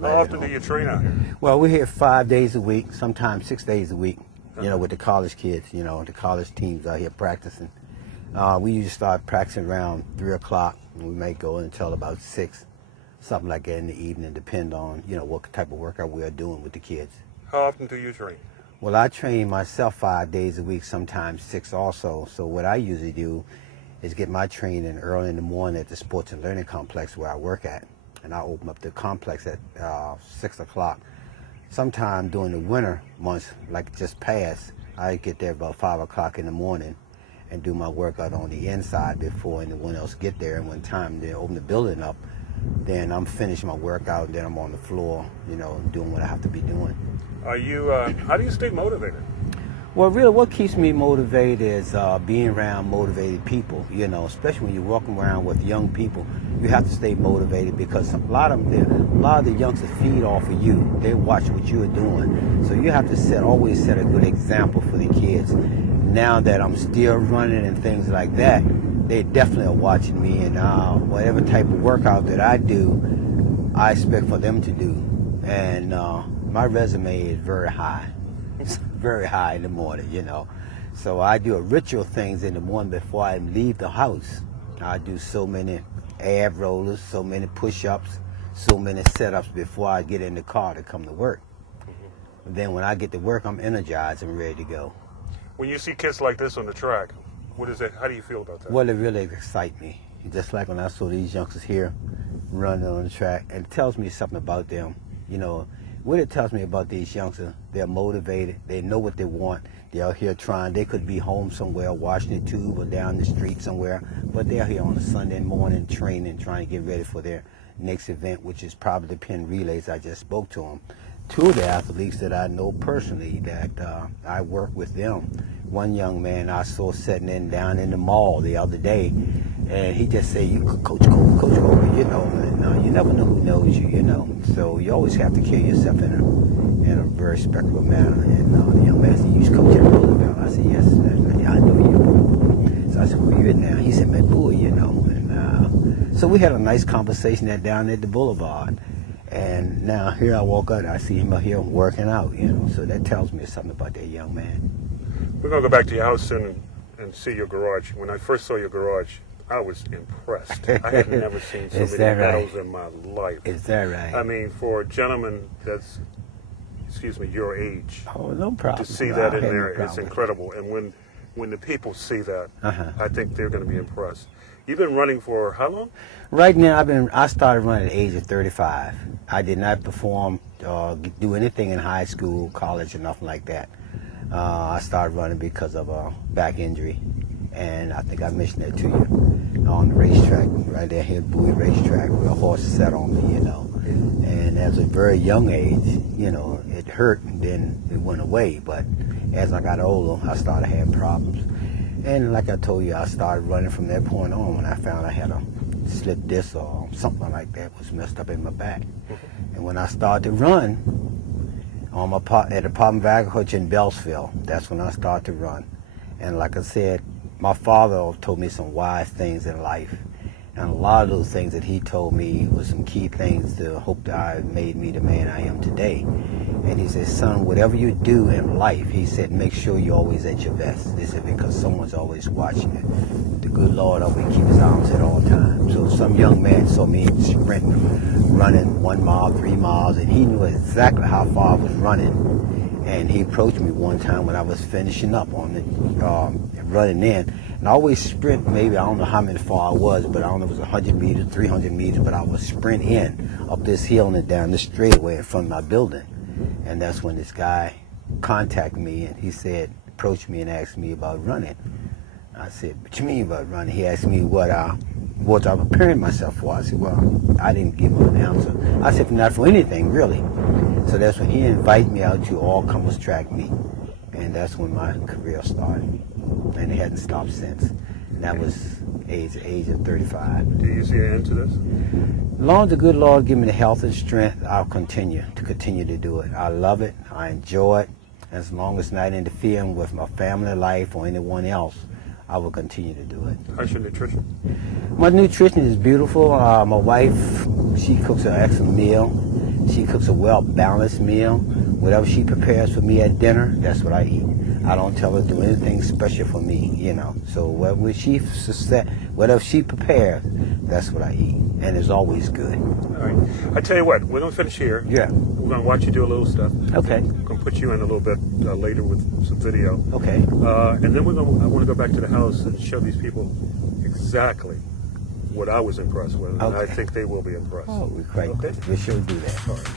How often do you train out here? Well, we're here 5 days a week, sometimes 6 days a week, with the college kids, the college teams out here practicing. We usually start practicing around 3 o'clock, and we may go until about 6, something like that in the evening, depend on, what type of workout we are doing with the kids. How often do you train? Well, I train myself 5 days a week, sometimes 6 also. So what I usually do is get my training early in the morning at the Sports and Learning Complex where I work at. And I open up the complex at 6 o'clock. Sometime during the winter months, like just passed, I get there about 5 o'clock in the morning and do my workout on the inside before anyone else get there. And when time they open the building up, then I'm finished my workout, and then I'm on the floor, doing what I have to be doing. Are you? How do you stay motivated? Well, really, what keeps me motivated is being around motivated people, especially when you're walking around with young people. You have to stay motivated because a lot of the youngsters feed off of you. They watch what you're doing. So you have to always set a good example for the kids. Now that I'm still running and things like that, they definitely are watching me, and whatever type of workout that I do, I expect for them to do. And my resume is very high. It's very high in the morning, So I do ritual things in the morning before I leave the house. I do so many ab rollers, so many push-ups, so many sit-ups before I get in the car to come to work. Then when I get to work, I'm energized and ready to go. When you see kids like this on the track, what is it? How do you feel about that? Well, it really excites me. Just like when I saw these youngsters here running on the track, and it tells me something about them. What it tells me about these youngsters, they're motivated, they know what they want, they're out here trying. They could be home somewhere watching the tube or down the street somewhere, but they're here on a Sunday morning training, trying to get ready for their next event, which is probably the Penn Relays. I just spoke to them. Two of the athletes that I know personally that I work with them. One young man I saw sitting down in the mall the other day, and he just said, "You Coach Kobe, and you never know who knows you, So you always have to carry yourself in a very respectable manner." And the young man said, "You coach at Roosevelt?" I said, "Yes, I know you." So I said, "Where you at now?" He said, "Man, boy, And so we had a nice conversation down at the Boulevard. And now here I walk out, I see him out here working out, So that tells me something about that young man. We're going to go back to your house and see your garage. When I first saw your garage, I was impressed. I had never seen so many medals in my life. Is that right? I mean, for a gentleman that's, your age, oh, no problem. to see that in there is incredible. And when the people see that, I think they're going to be impressed. You've been running for how long? Right now, I started running at the age of 35. I did not perform or do anything in high school, college, or nothing like that. I started running because of a back injury, and I think I mentioned that to you on the racetrack, right there here at Bowie Racetrack, where a horse sat on me, And at a very young age, it hurt, and then it went away. But as I got older, I started having problems. And like I told you, I started running from that point on when I found I had a slip disc or something like that was messed up in my back. And when I started to run at the Department of Agriculture in Beltsville, that's when I started to run. And like I said, my father told me some wise things in life. And a lot of those things that he told me was some key things to hope that I made me the man I am today. And he said, "Son, whatever you do in life," he said, "make sure you're always at your best." He said, "Because someone's always watching you. The good Lord always keeps his arms at all times." So some young man saw me sprinting, running 1 mile, 3 miles, and he knew exactly how far I was running. And he approached me one time when I was finishing up on the running in. And I always sprint, maybe, I don't know how many far I was, but I don't know if it was 100 meters, 300 meters, but I would sprint in up this hill and down this straightaway in front of my building. And that's when this guy contacted me, and he approached me and asked me about running. I said, "What you mean about running?" He asked me what I was preparing myself for. I said, "Well," I didn't give him an answer. I said, "Not for anything, really." So that's when he invited me out to all-comers track meet. And that's when my career started. And it hadn't stopped since. And that was age of 35. Do you see an end to this? As long as the good Lord give me the health and strength, I'll continue to do it. I love it. I enjoy it. As long as it's not interfering with my family life or anyone else, I will continue to do it. How's your nutrition? My nutrition is beautiful. My wife, she cooks an excellent meal. She cooks a well-balanced meal. Whatever she prepares for me at dinner, that's what I eat. I don't tell her to do anything special for me, you know. So whatever she prepares, that's what I eat. And it's always good. All right. I tell you what, we're going to finish here. Yeah. We're going to watch you do a little stuff. Okay. I'm going to put you in a little bit later with some video. Okay. And then I want to go back to the house and show these people exactly what I was impressed with. And I Okay. think they will be impressed. Oh, we're great. Okay. We should do that. All right.